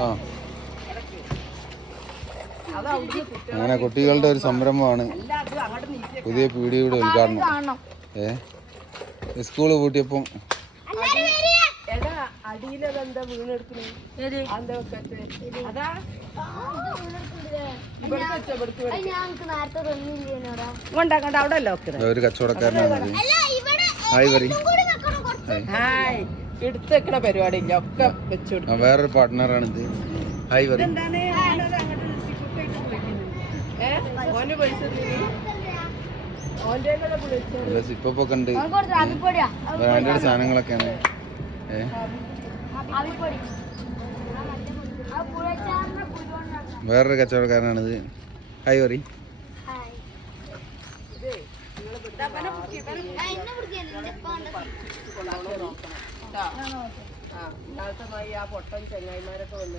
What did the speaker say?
ആ അങ്ങനെ കുട്ടികളുടെ ഒരു സംരംഭമാണ് പുതിയ പീടികയുടെ ഉദ്ഘാടനം. സ്കൂള് പൂട്ടിയപ്പം ഒരു കച്ചവടക്കാരനാണ്. ഹായ് പറയും. എടുത്തേക്കണ പരിപാടിയില്ല ഒക്കെ വെച്ചു. വേറൊരു പാർട്ട്ണറാണിത്. ഹായ് പറയും. ഓന് പൈസ സിപ്പൊക്കെ ഉണ്ട്, ബ്രാൻഡഡ് സാധനങ്ങളൊക്കെയാണ്. വേറൊരു കച്ചവടക്കാരനാണിത്. ഹായ് പറയും. ആ പൊട്ടൻ ചെങ്ങായിമാരൊക്കെ വന്നു.